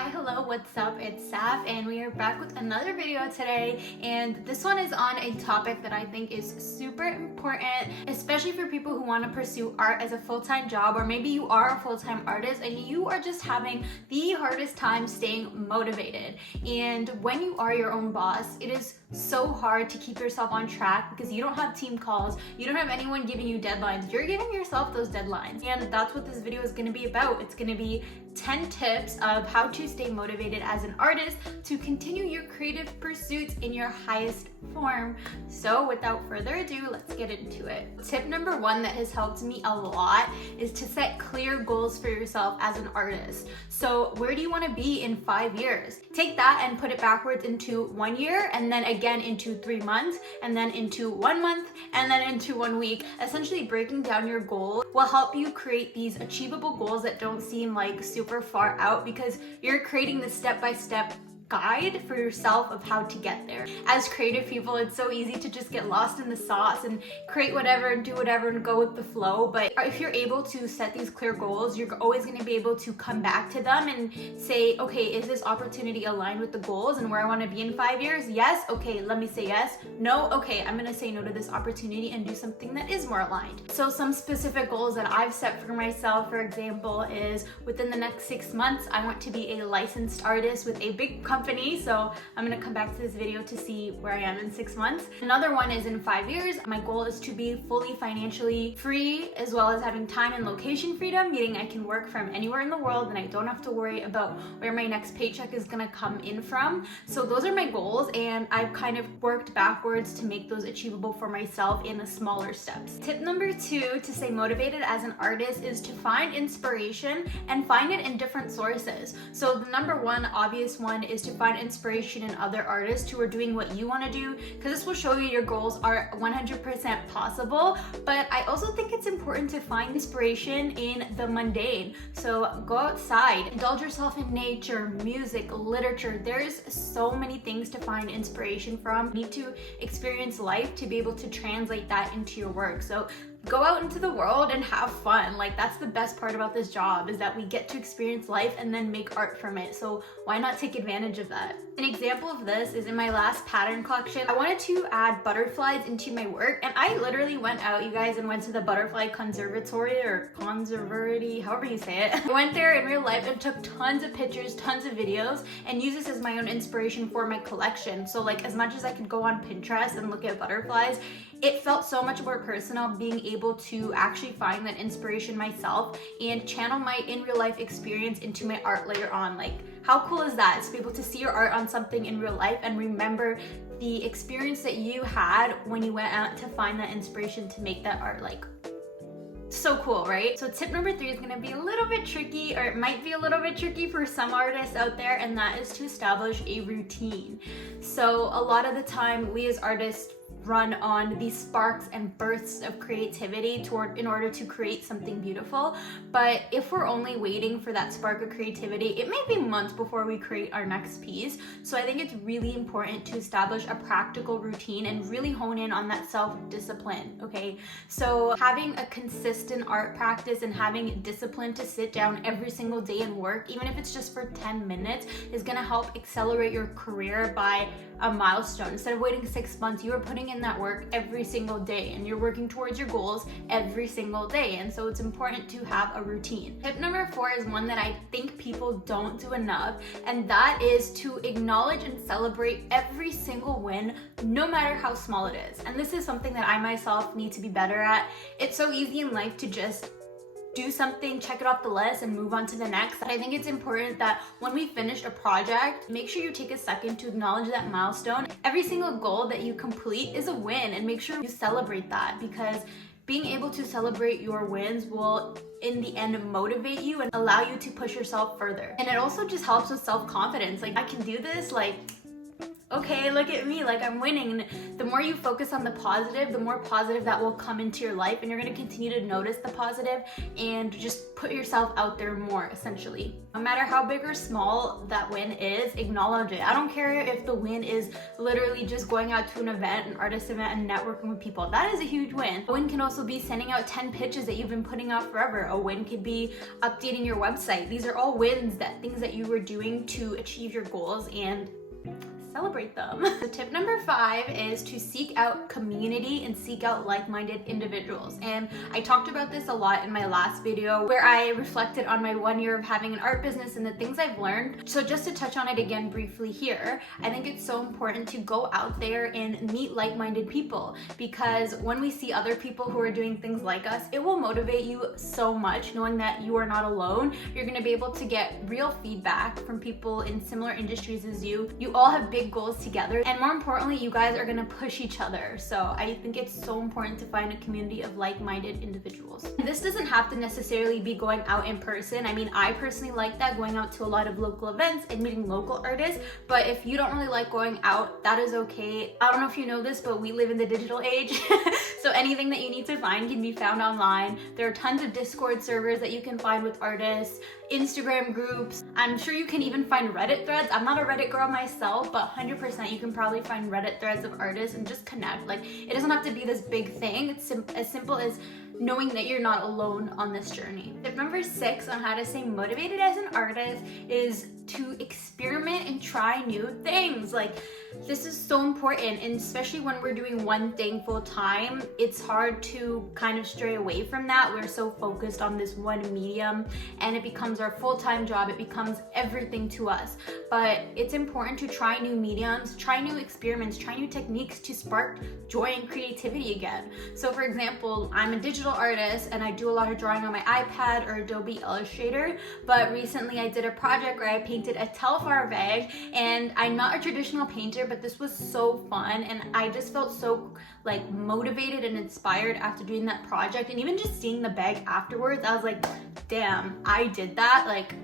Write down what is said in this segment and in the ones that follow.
Hi, hello, what's up? It's Saf and we are back with another video today, and this one is on a topic that I think is super important, especially for people who want to pursue art as a full-time job, or maybe you are a full-time artist and you are just having the hardest time staying motivated. And when you are your own boss, it is so hard to keep yourself on track because you don't have team calls, you don't have anyone giving you deadlines, you're giving yourself those deadlines. And that's what this video is going to be about. It's going to be 10 tips of how to stay motivated as an artist to continue your creative pursuits in your highest form. So without further ado, let's get into it. Tip number one that has helped me a lot is to set clear goals for yourself as an artist. So where do you want to be in 5 years? Take that and put it backwards into 1 year, and then again into 3 months, and then into 1 month, and then into 1 week. Essentially breaking down your goal will help you create these achievable goals that don't seem like super far out, because you're creating the step-by-step guide for yourself of how to get there. As creative people, it's so easy to just get lost in the sauce and create whatever and do whatever and go with the flow. But if you're able to set these clear goals, you're always going to be able to come back to them and say, okay, is this opportunity aligned with the goals and where I want to be in 5 years? Yes. Okay, let me say yes. No. Okay, I'm going to say no to this opportunity and do something that is more aligned. So some specific goals that I've set for myself, for example, is within the next 6 months, I want to be a licensed artist with a big company. So I'm gonna come back to this video to see where I am in 6 months. Another one is in 5 years, my goal is to be fully financially free, as well as having time and location freedom, meaning I can work from anywhere in the world and I don't have to worry about where my next paycheck is gonna come in from. So those are my goals, and I've kind of worked backwards to make those achievable for myself in the smaller steps. Tip number 2 to stay motivated as an artist is to find inspiration and find it in different sources. So the number one obvious one is to find inspiration in other artists who are doing what you want to do, because this will show you your goals are 100% possible. But I also think it's important to find inspiration in the mundane. So go outside, indulge yourself in nature, music, literature. There's so many things to find inspiration from. You need to experience life to be able to translate that into your work. So go out into the world and have fun. Like, that's the best part about this job, is that we get to experience life and then make art from it. So why not take advantage of that? An example of this is in my last pattern collection. I wanted to add butterflies into my work, and I literally went out, you guys, and went to the butterfly conservatory, or conservatory, however you say it. I went there in real life and took tons of pictures, tons of videos, and used this as my own inspiration for my collection. So like, as much as I could go on Pinterest and look at butterflies, it felt so much more personal being able to actually find that inspiration myself and channel my in real life experience into my art later on. Like, how cool is that? To be able to see your art on something in real life and remember the experience that you had when you went out to find that inspiration to make that art. Like, so cool, right? So tip number 3 is going to be a little bit tricky, or it might be a little bit tricky for some artists out there, and that is to establish a routine. So a lot of the time, we as artists run on these sparks and bursts of creativity in order to create something beautiful. But if we're only waiting for that spark of creativity, it may be months before we create our next piece. So I think it's really important to establish a practical routine and really hone in on that self-discipline, okay? So having a consistent art practice and having discipline to sit down every single day and work, even if it's just for 10 minutes, is gonna help accelerate your career by a milestone. Instead of waiting 6 months, you are putting in that work every single day, and you're working towards your goals every single day. And so it's important to have a routine. Tip number 4 is one that I think people don't do enough, and that is to acknowledge and celebrate every single win, no matter how small it is. And this is something that I myself need to be better at. It's so easy in life to just do something, check it off the list, and move on to the next. But I think it's important that when we finish a project, make sure you take a second to acknowledge that milestone. Every single goal that you complete is a win, and make sure you celebrate that, because being able to celebrate your wins will in the end motivate you and allow you to push yourself further. And it also just helps with self-confidence. Like, I can do this, like, okay, look at me, like I'm winning. And the more you focus on the positive, the more positive that will come into your life, and you're gonna continue to notice the positive and just put yourself out there more, essentially. No matter how big or small that win is, acknowledge it. I don't care if the win is literally just going out to an event, an artist event, and networking with people. That is a huge win. A win can also be sending out 10 pitches that you've been putting out forever. A win could be updating your website. These are all wins, that things that you were doing to achieve your goals, and celebrate them. So tip number 5 is to seek out community and seek out like-minded individuals. And I talked about this a lot in my last video where I reflected on my 1 year of having an art business and the things I've learned. So just to touch on it again briefly here, I think it's so important to go out there and meet like-minded people, because when we see other people who are doing things like us, it will motivate you so much knowing that you are not alone. You're going to be able to get real feedback from people in similar industries as you. You all have big goals together, and more importantly, you guys are gonna push each other. So I think it's so important to find a community of like-minded individuals. And this doesn't have to necessarily be going out in person. I mean, I personally like that, going out to a lot of local events and meeting local artists, but if you don't really like going out, that is okay. I don't know if you know this, but we live in the digital age. So anything that you need to find can be found online. There are tons of Discord servers that you can find with artists, Instagram groups. I'm sure you can even find Reddit threads. I'm not a Reddit girl myself, but 100% you can probably find Reddit threads of artists and just connect. Like, it doesn't have to be this big thing. It's as simple as knowing that you're not alone on this journey. Tip number 6 on how to stay motivated as an artist is to experiment and try new things. Like, this is so important, and especially when we're doing one thing full time, it's hard to kind of stray away from that. We're so focused on this one medium, and it becomes our full-time job. It becomes everything to us. But it's important to try new mediums, try new experiments, try new techniques to spark joy and creativity again. So for example, I'm a digital artist and I do a lot of drawing on my iPad or Adobe Illustrator, but recently I did a project where I painted a Telfar bag, and I'm not a traditional painter, but this was so fun, and I just felt so like motivated and inspired after doing that project. And even just seeing the bag afterwards, I was like, damn, I did that. Like,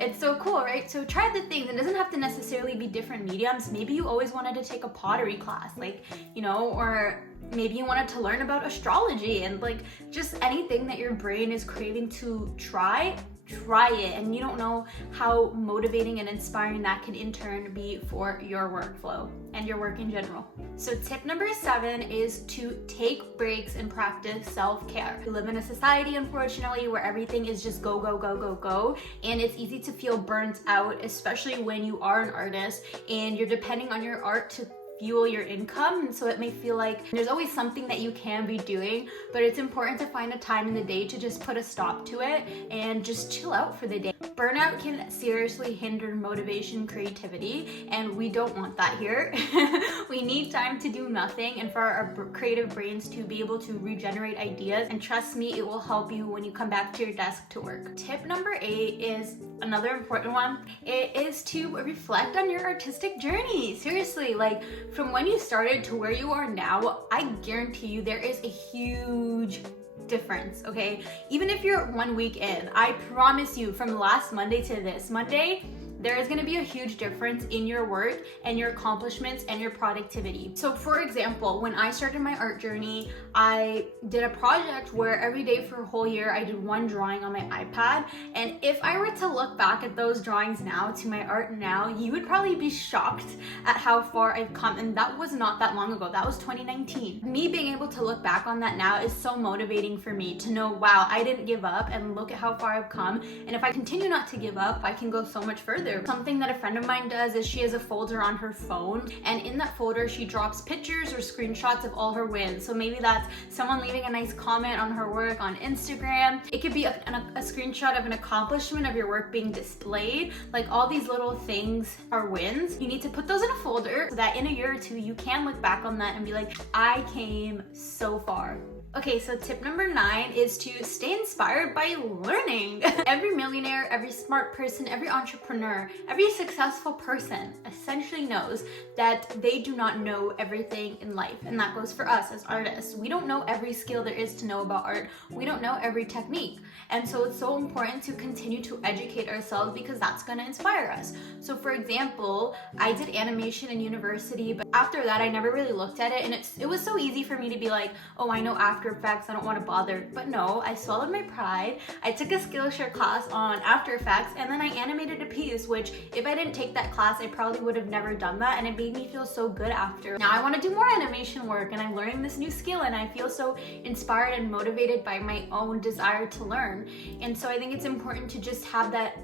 it's so cool, right? So try the things. It doesn't have to necessarily be different mediums. Maybe you always wanted to take a pottery class, like, you know, or maybe you wanted to learn about astrology, and like just anything that your brain is craving to try it. And you don't know how motivating and inspiring that can in turn be for your workflow and your work in general. So tip number 7 is to take breaks and practice self-care. We live in a society, unfortunately, where everything is just go, go, go, go, go. And it's easy to feel burnt out, especially when you are an artist and you're depending on your art to fuel your income. And so it may feel like there's always something that you can be doing, but it's important to find a time in the day to just put a stop to it and just chill out for the day. Burnout can seriously hinder motivation, creativity, and we don't want that here. We need time to do nothing and for our creative brains to be able to regenerate ideas, and trust me, it will help you when you come back to your desk to work. Tip number 8 is another important one. It is to reflect on your artistic journey. Seriously, like, from when you started to where you are now, I guarantee you there is a huge difference, okay? Even if you're 1 week in, I promise you, from last Monday to this Monday, there is going to be a huge difference in your work and your accomplishments and your productivity. So for example, when I started my art journey, I did a project where every day for a whole year I did one drawing on my iPad. And if I were to look back at those drawings now, to my art now, you would probably be shocked at how far I've come. And that was not that long ago. That was 2019. Me being able to look back on that now is so motivating for me to know, wow, I didn't give up, and look at how far I've come. And if I continue not to give up, I can go so much further. Something that a friend of mine does is she has a folder on her phone, and in that folder she drops pictures or screenshots of all her wins. So maybe that's someone leaving a nice comment on her work on Instagram. It could be a screenshot of an accomplishment of your work being displayed. Like, all these little things are wins. You need to put those in a folder so that in a year or two you can look back on that and be like, I came so far. Okay, so tip number 9 is to stay inspired by learning. Every millionaire, every smart person, every entrepreneur, every successful person essentially knows that they do not know everything in life. And that goes for us as artists. We don't know every skill there is to know about art. We don't know every technique. And so it's so important to continue to educate ourselves because that's going to inspire us. So for example, I did animation in university, but after that I never really looked at it, and it was so easy for me to be like, oh, I know After Effects, I don't want to bother. But no, I swallowed my pride. I took a Skillshare class on After Effects, and then I animated a piece, which if I didn't take that class, I probably would have never done that, and it made me feel so good after. Now I want to do more animation work, and I'm learning this new skill, and I feel so inspired and motivated by my own desire to learn. And so I think it's important to just have that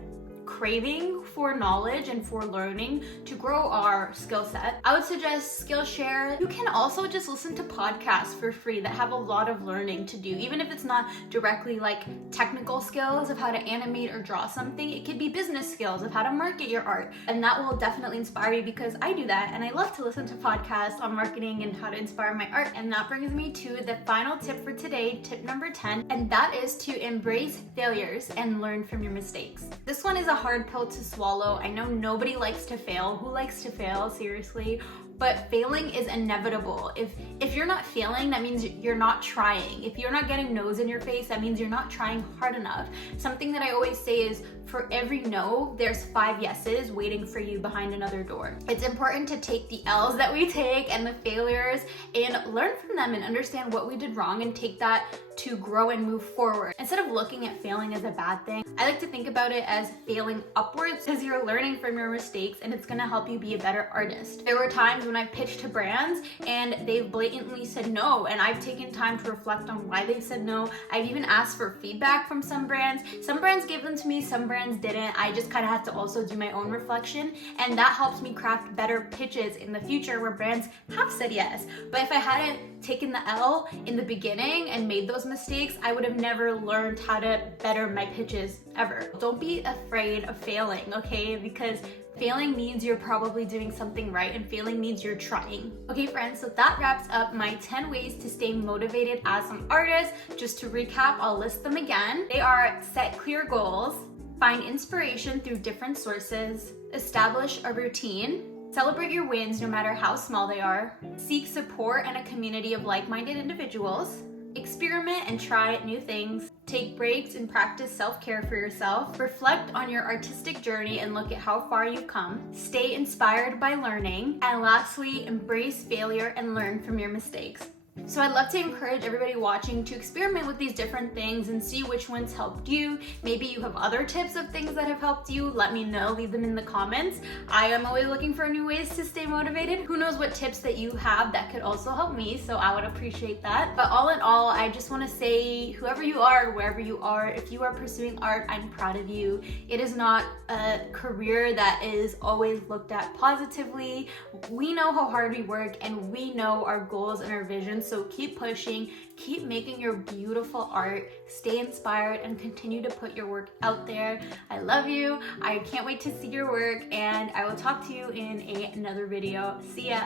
craving for knowledge and for learning to grow our skill set. I would suggest Skillshare. You can also just listen to podcasts for free that have a lot of learning to do, even if it's not directly like technical skills of how to animate or draw something. It could be business skills of how to market your art, and that will definitely inspire you because I do that, and I love to listen to podcasts on marketing and how to inspire my art. And that brings me to the final tip for today, tip number 10, and that is to embrace failures and learn from your mistakes. This one is a hard pill to swallow. I know nobody likes to fail. Who likes to fail? Seriously. But failing is inevitable. If you're not failing, that means you're not trying. If you're not getting no's in your face, that means you're not trying hard enough. Something that I always say is, for every no, there's 5 yeses waiting for you behind another door. It's important to take the L's that we take and the failures and learn from them and understand what we did wrong and take that to grow and move forward. Instead of looking at failing as a bad thing, I like to think about it as failing upwards, because you're learning from your mistakes and it's gonna help you be a better artist. There were times when I've pitched to brands and they've blatantly said no, and I've taken time to reflect on why they've said no. I've even asked for feedback from some brands. Some brands gave them to me, some brands didn't. I just kind of had to also do my own reflection, and that helps me craft better pitches in the future where brands have said yes. But if I hadn't taken the L in the beginning and made those mistakes, I would have never learned how to better my pitches ever. Don't be afraid of failing, okay? Because failing means you're probably doing something right, and failing means you're trying. Okay friends, so that wraps up my 10 ways to stay motivated as an artist. Just to recap, I'll list them again. They are: set clear goals, find inspiration through different sources, establish a routine, celebrate your wins no matter how small they are, seek support and a community of like-minded individuals, experiment and try new things, take breaks and practice self-care for yourself, reflect on your artistic journey and look at how far you've come, stay inspired by learning, and lastly, embrace failure and learn from your mistakes. So I'd love to encourage everybody watching to experiment with these different things and see which ones helped you. Maybe you have other tips of things that have helped you. Let me know, leave them in the comments. I am always looking for new ways to stay motivated. Who knows what tips that you have that could also help me, so I would appreciate that. But all in all, I just want to say, whoever you are, wherever you are, if you are pursuing art, I'm proud of you. It is not a career that is always looked at positively. We know how hard we work and we know our goals and our visions. So keep pushing, keep making your beautiful art, stay inspired, and continue to put your work out there. I love you. I can't wait to see your work, and I will talk to you in another video. See ya.